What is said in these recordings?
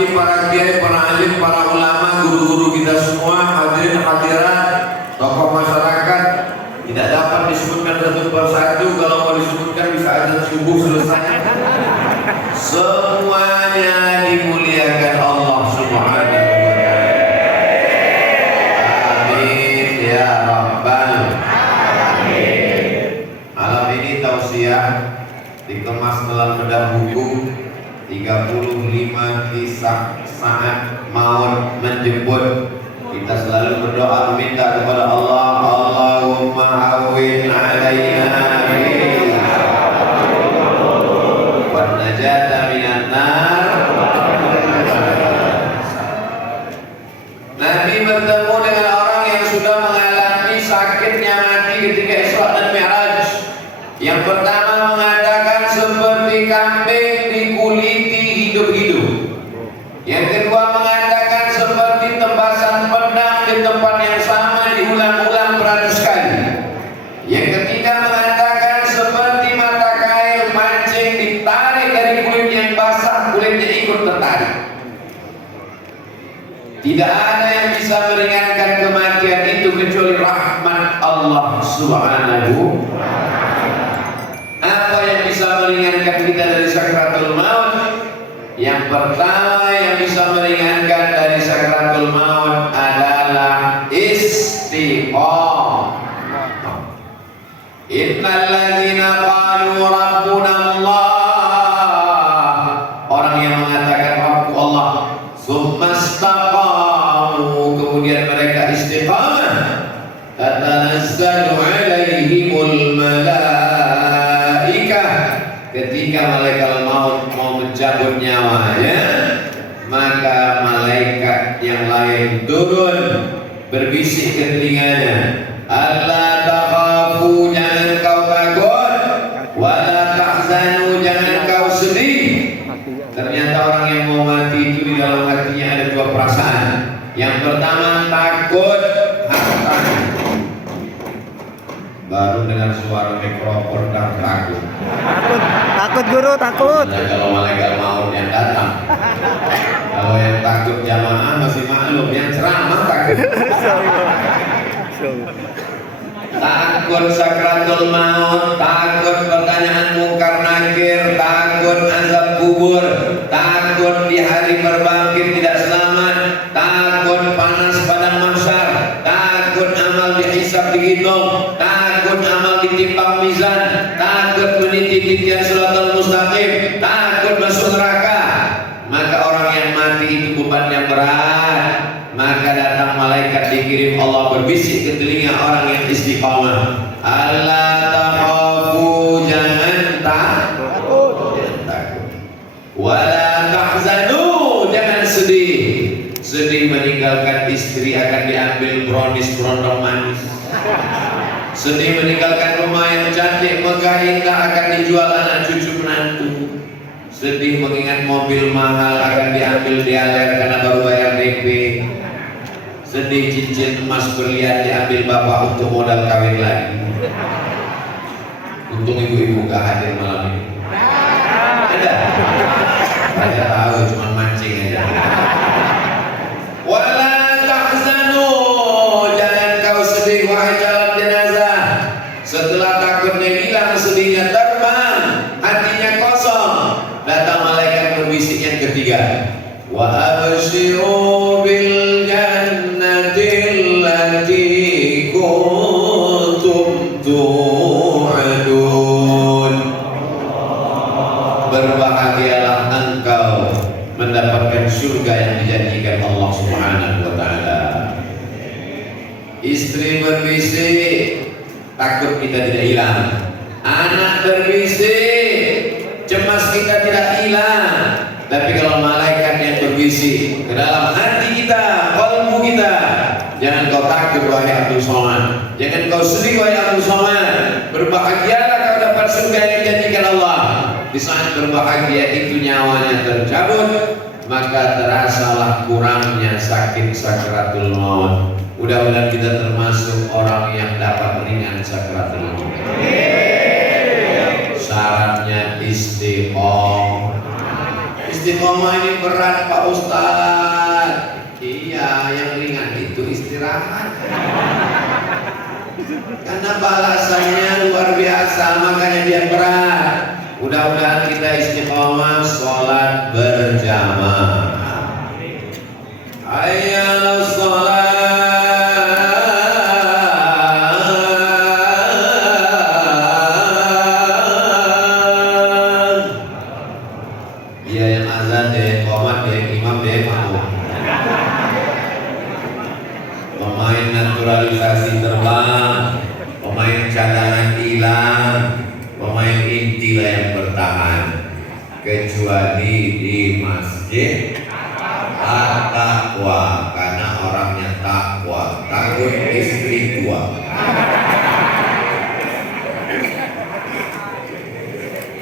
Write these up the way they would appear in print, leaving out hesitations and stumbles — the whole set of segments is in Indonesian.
bupati, para kiai, para alim, para ulama, guru-guru kita semua, hadirin hadirat, tokoh masyarakat, tidak dapat disebutkan satu persatu. Kalau mau disebutkan bisa azan subuh selesai. Semuanya dimuliakan Allah Subhanahu wa Ta'ala. Amin ya Rabbal Alamin. Malam ini tausiah dikemas dalam bedah buku 35 kisah saat maut menjemput. Kita selalu berdoa meminta kepada Allah, Allahumma awin alaina wa najata minan nar. Nabi bertemu dengan orang yang sudah mengalami sakitnya mati ketika Isra dan Mi'raj. Yang pertama mengatakan seperti kambing dikuliti hidup-hidup. Yang kedua mengatakan seperti tebasan pedang di tempat yang sama diulang-ulang beratus kali. Yang ketiga mengatakan seperti mata kail mancing ditarik dari kulit yang basah, kulitnya ikut tertarik. Tidak ada yang bisa meringankan kematian itu kecuali rahmat Allah Subhanahu. Apa yang bisa meringankan kita dari sakratul maut? Yang pertama yang bisa meringankan dari sakratul maut adalah istiqamah. Innal ladzina qalu rabbuna Allah, orang yang mengatakan Rabbu Allah, tsumma istaqamu, kemudian mereka istiqamah, tatanazzalu alaihimul malaikah, ketika malaikat maut mau mencabut nyawanya, maka malaikat yang lain turun berbisik ke telinganya, alla takhafu, jangan kau takut, wala tahzanu, jangan kau sedih. Ternyata orang yang mau mati itu di dalam hatinya ada dua perasaan. Yang pertama takut, harta. Baru dengan suara mikrofon dan takut. Takut guru, takut. Nah, kalau malaikat maut yang datang. Kalau yang takut jamaah masih maklum, yang ceramah takut. Takut sakratul maut, takut pertanyaan mungkar nakir, takut azab kubur, takut di hari berbangkit tidak selamat, takut panas padang mahsyar, takut amal dihisab dihitung, takut amal ditimbang mizan, takut meniti titian siratal mustaqim, takut masuk neraka. Maka orang yang mati itu bebannya berat. Maka datang malaikat dikirim Allah berbisik ke telinga orang yang istiqamah, alla takhafu, jangan takut, wala tahzanu, jangan sedih. Sedih meninggalkan istri akan diambil brownies berondong manis. Sedih meninggalkan rumah yang cantik megah indah akan dijual anak cucu menantu. Sedih mengingat mobil mahal akan diambil dialer karena baru bayar DP. Sedih cincin emas berlian diambil bapak untuk modal kawin lagi. Untung ibu-ibu gak hadir malam ini. Ada? Saya tahu cuma mancing aja. Wala tahzanu, jangan kau sedih wahai calon jenazah. Setelah takutnya hilang, sedihnya terbang, hatinya kosong. Datang malaikat berbisik yang ketiga, wa abshiru bil jannatil lati kuntum tu'adun. Berbahagialah engkau mendapatkan surga yang dijanjikan Allah Subhanahu wa Ta'ala. Istri berbisik, takut kita tidak hilang. Anak berbisik, cemas kita tidak hilang. Tapi kalau malaikat yang berbisik ke dalam hati kita, kalbu kita, jangan kau takut wahai Abdul Somad, jangan kau sedih wahai Abdul Somad. Berbahagialah kau dapat surga yang dijanjikan Allah. Di saat berbahagia itu nyawanya tercabut, maka terasalah kurangnya sakit sakratul maut. Mudah-mudahan kita termasuk orang yang dapat ringan sakratul maut. Syaratnya istiqomah. Istiqomah ini berat Pak Ustaz. Iya, yang ringan itu istirahat. Karena balasannya luar biasa, makanya dia berat. Mudah-mudahan kita istiqomah sholat berjamaah. Hayya sholat. Dia yang azan, dia yang qomat, dia yang imam, dia yang makmum. Pemain naturalisasi terbang, pemain cadangan hilang, pemain inti lah yang bertahan. Kecuali di masjid at-taqwa, karena orangnya takwa, takut istri tua.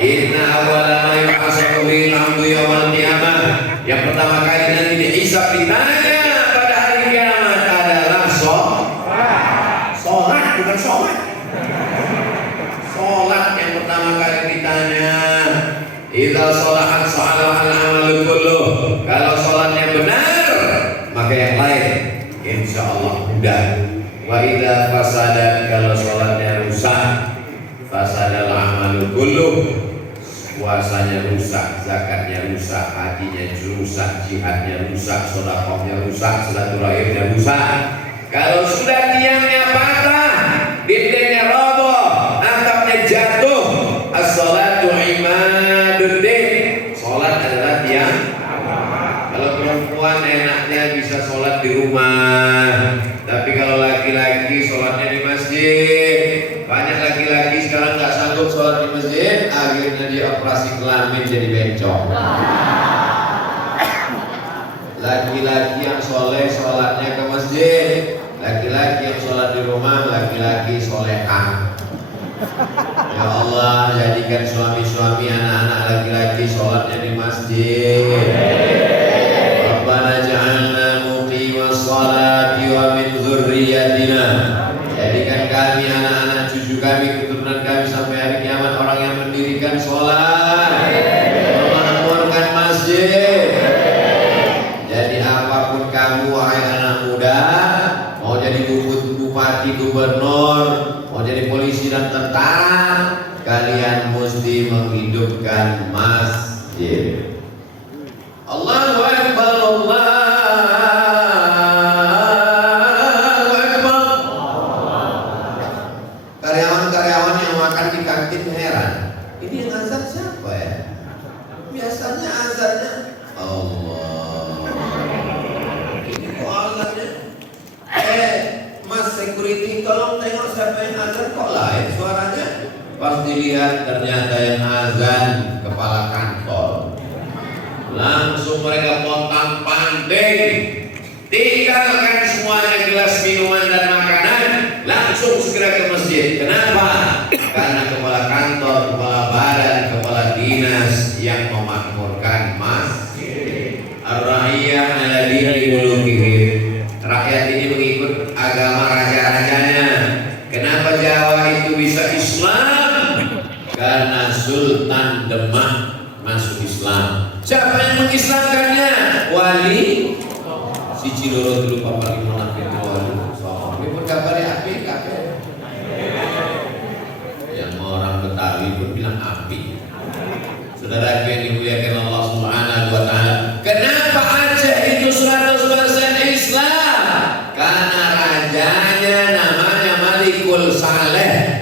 Inna awwala ma yuhasabu bihi al-'abdu yawmal qiyamah. Yang pertama kali nanti dihisab ditanya pada hari kiamat adalah sholat, bukan sholat. Sholat yang pertama kali ditanya. Idza sholahat shalaha al-'amalu kulluh. Kalau sholatnya benar, maka yang lain insyaallah mudah. Wa idza fasadat, kalau sholatnya rusak, fasadal amalu kulluh. Puasanya rusak, zakatnya rusak, hajinya rusak, jihadnya rusak, sedekahnya rusak, silaturahimnya rusak. Kalau sudah tiangnya patah, dindingnya roboh, atapnya jatuh, as-salatu imaduddin. Salat adalah tiang. Kalau perempuan enaknya bisa sholat di rumah, tapi kalau laki-laki sholatnya di masjid. Banyak laki-laki sekarang nggak sanggup sholat di masjid, akhirnya dia operasi kelamin jadi bencong. Laki-laki yang soleh sholatnya ke masjid, laki-laki yang sholat di rumah, laki-laki solehah. Ya Allah, jadikan suami-suami anak-anak laki-laki sholatnya di masjid. Rabbana ja'alna muqimas sholati wa min dzurriyyatina. Jadikan kami, anak-anak cucu kami, keturunan kami sampai hari kiamat orang yang mendirikan sholat, memakmurkan masjid. Jadi apapun kamu wahai anak muda, mau jadi bupati, gubernur, mau jadi polisi dan tentara, kalian mesti menghidupkan masjid. Allahu Akbar, Allahu Akbar. Karyawan-karyawan yang makan di kantin heran, ini yang azan siapa ya? Biasanya azannya Allah. Ini kok azannya? Mas security, tolong tengok siapa yang azan, kok lain suaranya? Pas dilihat ternyata yang azan kepala kantor. Langsung mereka pontang panting, tinggalkan semuanya gelas minuman dan makanan, langsung segera ke masjid. Kenapa? Karena kepala kantor, kepala badan, kepala dinas yang memakmurkan masjid. Ar-ra'iyah ala dini mulukihim. Rakyat ini mengikut agama raja-rajanya. Kenapa Jawa itu bisa Islam? Karena Sultan Demak masuk Islam. Siapa yang mengislamkannya? Wali si Ciloro dulu Papa Lima Nakir wali. Ini pun kabarnya api, kafe. Yang orang Betawi pun bilang api. Saudara yang dimuliakan Allah Subhanahu wa taala. Kenapa Aceh itu 100% Islam? Karena rajanya namanya Malikul Saleh.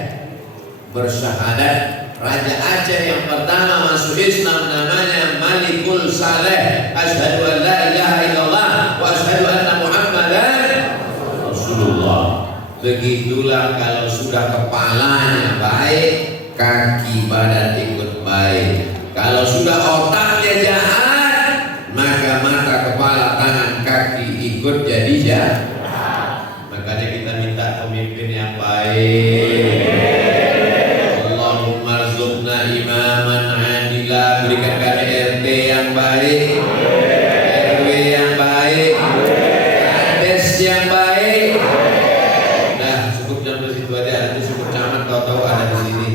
Bersyahadat Raja Aceh yang pertama masuk Islam namanya Malikul Saleh. Asyhadu an la ilaha illallah wa asyhadu anna Muhammadan Rasulullah. Begitulah kalau sudah kepalanya baik, kaki badan ikut baik. Kalau sudah otaknya jahat, maka mata, kepala, tangan, kaki ikut jadi jahat. Makanya kita minta pemimpin yang baik. Imaman adila, berikan kami RT yang baik, RW yang baik, Kades yang baik. Nah, cukup sampai situ aja. Nanti cukup camat tahu-tahu ada di sini.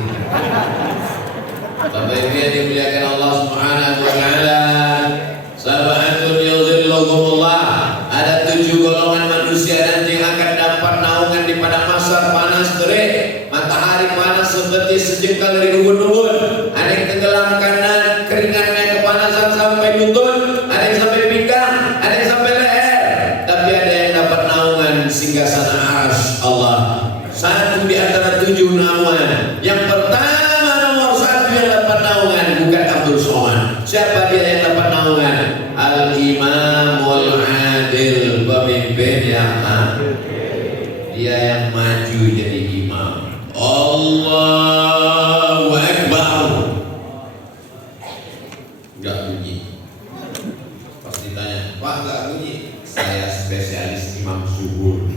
Bapak Ibu yang dimuliakan Allah Subhanahu wa taala, hafizakumullah. Ada 7 golongan manusia nanti yang akan dapat naungan di padang mahsyar panas terik. Matahari panas seperti sejengkal dari ubun-ubun. Ada yang tenggelam karena keringatnya kepanasan sampai lutut, ada yang sampai pinggang, ada yang sampai leher. Tapi ada yang dapat naungan singgasana arsy Allah. Satu di antara 7 naungan. Yang pertama, nomor 1 yang dapat naungan bukan Abdul Somad. Siapa dia yang dapat naungan? Al-Imamul Adil, pemimpin yang adil. Dia yang maju jadi imam. Allahu Akbar. Enggak bunyi. Pasti tanya, Pak enggak bunyi? Saya spesialis imam subuh.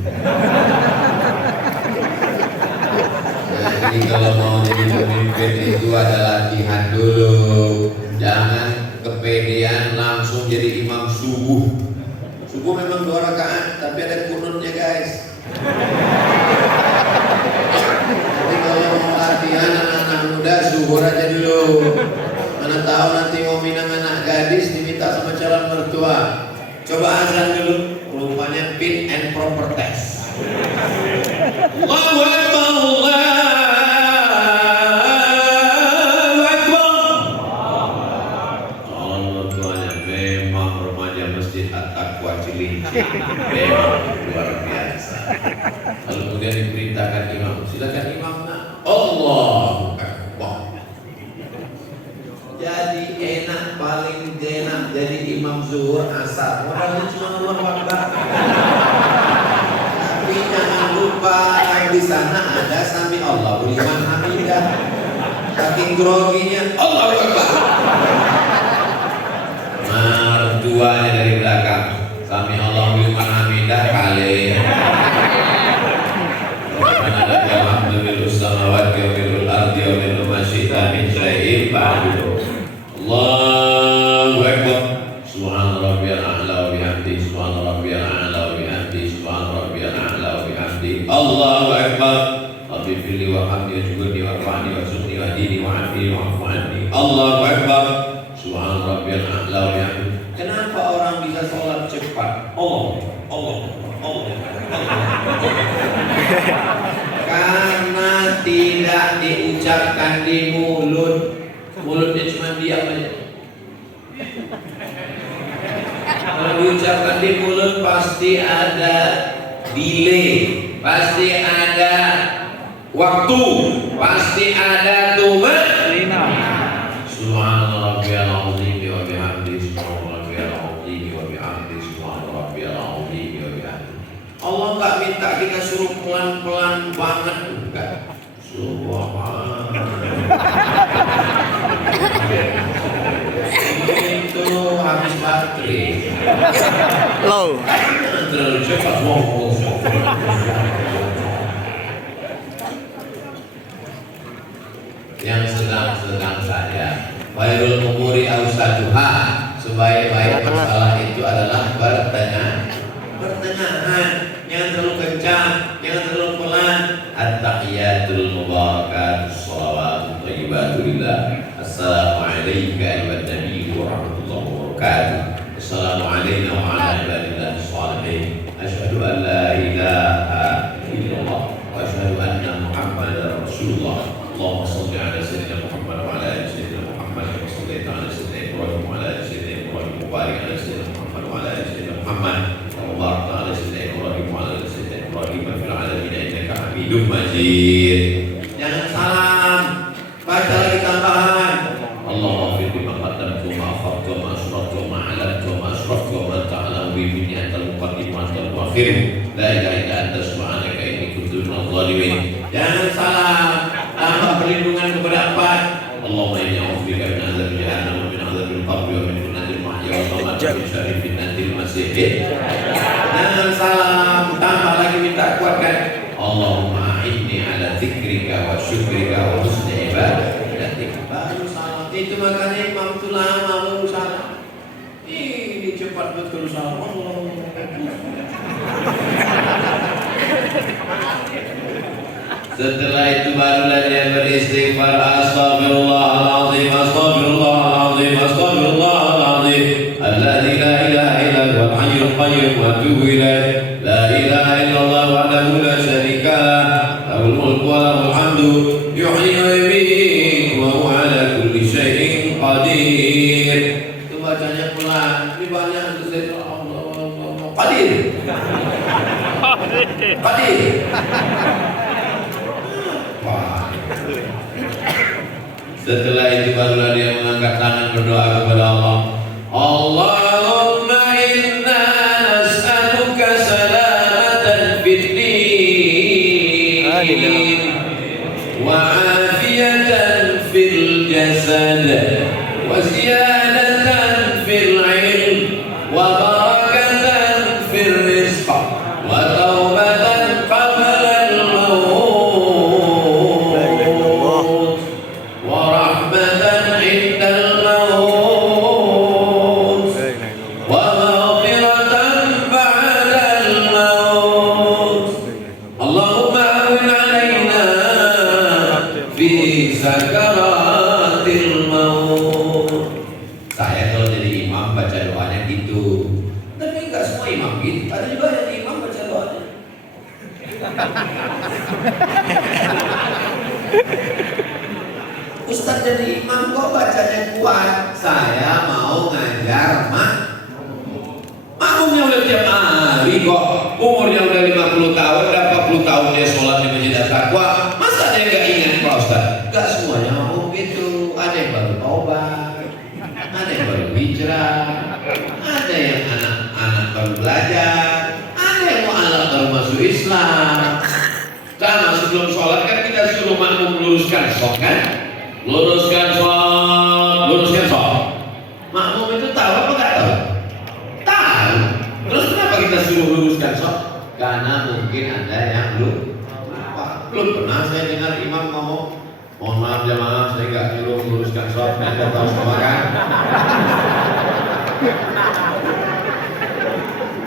Jadi kalau mau jadi pemimpin itu ada latihan dulu. Jangan kepedean langsung jadi imam subuh. Subuh memang 2 rakaat, tapi ada kunutnya guys. Jadi kalau mau latihan anak-anak muda zuhur aja dulu. Mana tahu nanti mau minang anak gadis diminta sama calon mertua. Coba azan dulu. Rupanya fit and proper test. Allahu Akbar, Allahu Akbar. Calon mertuanya memang remaja masjid At-Taqwa Cilincing. Memang luar biasa. Lalu kemudian diperintahkan imam, silakan imam nak. Allahu Akbar. Jadi enak, paling enak jadi imam zuhur asar. Modalnya cuma Allahu Akbar. Tapi jangan lupa di sana ada sami Allahu liman hamidah. Saking groginya Allahu Akbar. Mertuanya dari belakang sami Allahu liman hamidah kali. Allahu Akbar. Subhana rabbiyal a'la wa bihamdihi, subhana rabbiyal a'la wa bihamdihi, subhana rabbiyal a'la wa bihamdihi. Allahu Akbar. Rabbi firli wa hamdi wajburni wa rfa'ni wa sunni wa dini wa afini wa afu anni. Allahu Akbar. Subhana rabbiyal a'la wa bihamdihi. Kenapa orang bisa sholat cepat? Allah. Karena tidak diucapkan di mulut. Mulutnya cuma diam aja. Kalau diucapkan di mulut pasti ada delay, pasti ada waktu, pasti ada tumaninah. Subhana rabbiyal azim wa bihamdihi, subhana rabbiyal azim wa bihamdihi, subhana rabbiyal azim wa bihamdihi. Allah enggak minta kita suruh pelan-pelan banget, enggak. Subhanallah. Itu habis baterai. Low. Terlalu cepat. Yang sedang saja. Khairul umuri awsaduha. Sebaik-baik masalah itu adalah pertengahan. Jangan terlalu kencang, jangan terlalu pelan. At-tahiyatul mubarakatus shalawatut thayyibatu lillah. Assalamu alayka ayyuhan nabiy wa rahmatullahi wa barakatuh. Assalamu alayna wa ala ibadillahi shalihin. Asyhadu an la ilaha illallah wa asyhadu anna Muhammadar Rasulullah. Allahumma shalli ala sayyidina Muhammad wa ala ali sayyidina Muhammad wa shallaita ala sayyidina Ibrahim wa ala ali sayyidina Ibrahim wa barik ala sayyidina Muhammad wa ala ali sayyidina Muhammad wa barik ala sayyidina Ibrahim wa ala ali sayyidina Ibrahim fil alamin innaka Hamidum Majid. Jangan salam. Baca lagi tambahan. Allahumma fi bima qaddamtu ma akhadtu ma asraftu ma alantu ma asraftu wa ta'ala bi binyatal muqaddimat wal muakhir. La ilaha illa anta subhanaka inni kuntu minadh dhalimin. Jangan salam. Tambah perlindungan kepada empat. Allahumma inni a'udzubika min azab jahannam wa min azabil qabr wa min fitnatil mahya wal mamat wa min syarri fitnatil masih. Jangan salam. Tambah lagi minta kuatkan. Allahumma a'inni ala dzikrika wa syukrika wa husni ibadatik. Baru salam. Itu makanya imam itu lama baru salam. Ini cepat betul salam. Setelah itu barulah dia beristighfar. Astaghfirullahaladzim, astaghfirullahaladzim, astaghfirullahaladzim. Alladzi la ilaha illa huwa القيوم وأتوب إليه لا إله إلا الله وحده لا شريك له له الملك وله الحمد يحيي ويميت وهو على كل شيء قدير. Itu bacanya pelan, ini banyak Allah qadir. Qadir. Wah. Setelah itu barulah dia mengangkat tangan berdoa kepada Allah. Allahumma inna nas'aluka salamatan fid din wa afiyatan fil jasad wa ziyadatan fil ilm wa barakatan fil rizq wa taubatan qabla al-maut wa rahmatan 'inda al-maut wa maghfiratan ba'da al-maut. Allahumma awin 'alaina fi sakaratil maut. Saya kalau jadi imam baca doanya gitu. Tapi enggak semua imam gitu. Ada juga yang imam baca doanya. Ustaz jadi imam kok bacanya kuat. Saya mau ngajar makmumnya udah tiap hari kok. Umurnya udah 50 tahun, udah 40 tahun dia sholat di masjid At-Taqwa. Masa dia nggak ingat Pak Ustaz? Gak semuanya makmum gitu. Ada yang baru taubat, ada yang baru hijrah, ada yang anak-anak baru belajar, ada yang mu'alaf baru masuk Islam. Sama sebelum sholat kan kita suruh makmum luruskan sholat kan? Luruskan sholat, luruskan sholat. Makmum itu tahu apa nggak tahu? Tahu. Terus kenapa kita suruh luruskan sholat? Karena mungkin ada yang lupa. Belum pernah saya dengar imam ngomong, mohon maaf jamaah, saya nggak nyuruh luruskan sholat. Anda tahu semua kan?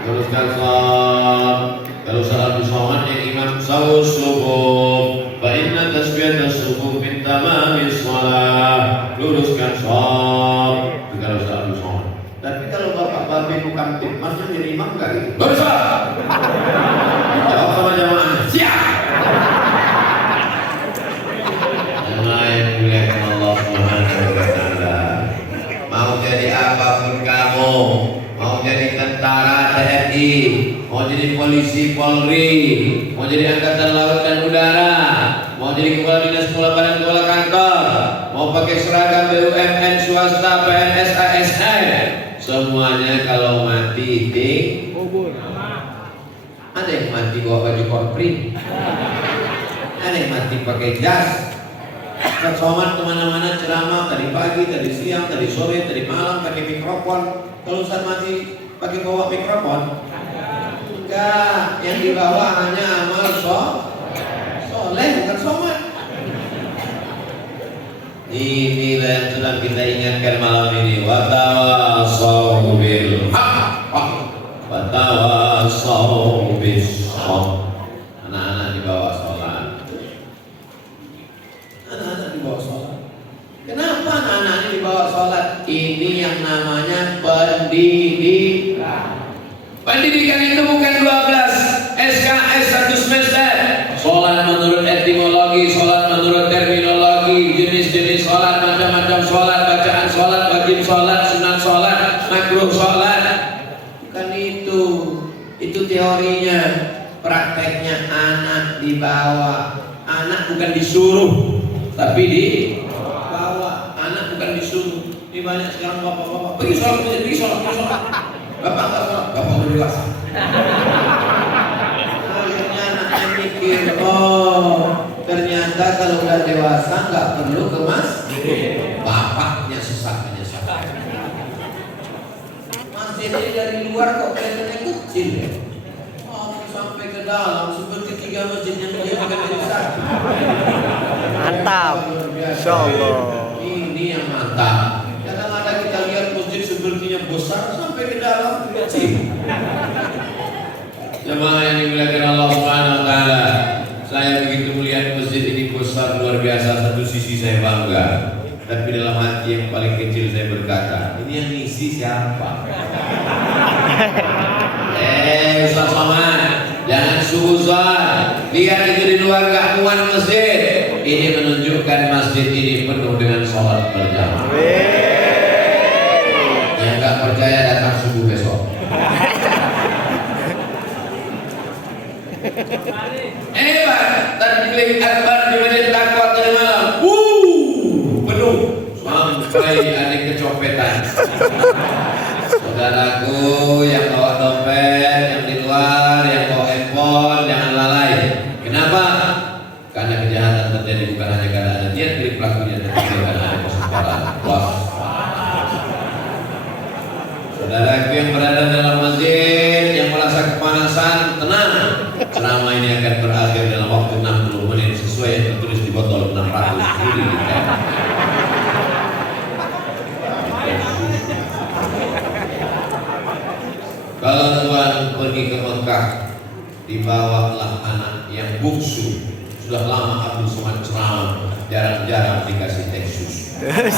Luruskan sholat. Kalau salat sholat yang imam sawus subuh, fa inna tasbihata subuh min tamamis shalah. Luruskan sholat. Kalau salat sholat. Tapi kalau bapak-bapak bukan tim, masnya jadi imam nggak gitu? Lurus sholat. Jawab sama jamaah. Siap. Jamaah yang dimuliakan Allah Subhanahu wa Ta'ala. Mau jadi apapun kamu, mau jadi tentara TNI, mau jadi polisi Polri, mau jadi angkatan laut dan udara, mau jadi kepala dinas, kepala badan, kepala kantor, mau pakai seragam BUMN, swasta, PNS, ASN, semuanya kalau mati dikubur. Ada yang mati bawa baju korpri, ada yang mati pakai jas. Ustaz Somad kemana-mana ceramah, tadi pagi, tadi siang, tadi sore, tadi malam pakai mikrofon. Kalau Ustaz mati pakai bawa mikrofon? Enggak, yang dibawa hanya amal soleh, bukan Somad. Inilah yang sedang kita ingatkan malam ini. Watawassaw bil haqq, watawassaw bis sabr. Anak-anak dibawa sholat. Anak-anak dibawa sholat. Kenapa anak-anak ini dibawa sholat? Ini yang namanya pendidikan. Pendidikan itu bukan 12 SKS 1 semester. Sholat menurut etimologi, sholat menurut terminologi, jenis-jenis sholat, macam-macam sholat, bacaan sholat, wajib sholat, sunat sholat, makruh sholat. Bukan itu. Itu teorinya. Prakteknya anak dibawa. Anak bukan disuruh, tapi dibawa. Anak bukan disuruh. Ini banyak sekarang bapak-bapak pergi sholat, pergi sholat. Bapak nggak sholat, bapak udah dewasa. Akhirnya anaknya mikir, oh ternyata kalau udah dewasa nggak perlu ke masjid. Bapaknya sesat menyesat. Masjid ini dari luar kok kelihatannya kecil ya. Oh sampai ke dalam seperti 3 masjid yang menjadi satu. Mantap. Insya Allah. Ini yang mantap. Kadang-kadang kita lihat masjid sepertinya besar sampai ke dalam kecil. Jemaah yang dimuliakan Allah Subhanahu wa Ta'ala, saya begitu melihat masjid ini besar luar biasa. Satu sisi saya bangga, tapi dalam hati yang paling kecil saya berkata, ini yang ngisi siapa? Lihat itu di luar gak muat masjid. Ini menunjukkan masjid ini penuh dengan sholat berjamaah. Yang gak percaya datang subuh besok. Hebat. Tabligh akbar di Masjid Taqwa tadi malam. Penuh sampai ada kecopetan. Saudaraku yang bawa dompet, yang di luar, yang bawa handphone, jangan lalai. Kenapa? Karena kejahatan terjadi bukan hanya karena ada niat dari pelakunya, tetapi karena ada kesempatan. Saudaraku yang berada dalam masjid, yang merasa kepanasan, tenang. Selama ini akan berakhir dalam waktu 60 menit sesuai yang tertulis di botol 600 ml. Kalau Tuhan pergi ke Mekah, dibawalah anak yang bungsu. Sudah lama Abdul Somad ceramah, jarang-jarang dikasih teh susu. Luar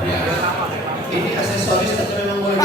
biasa. Ini aksesoris atau memang boleh?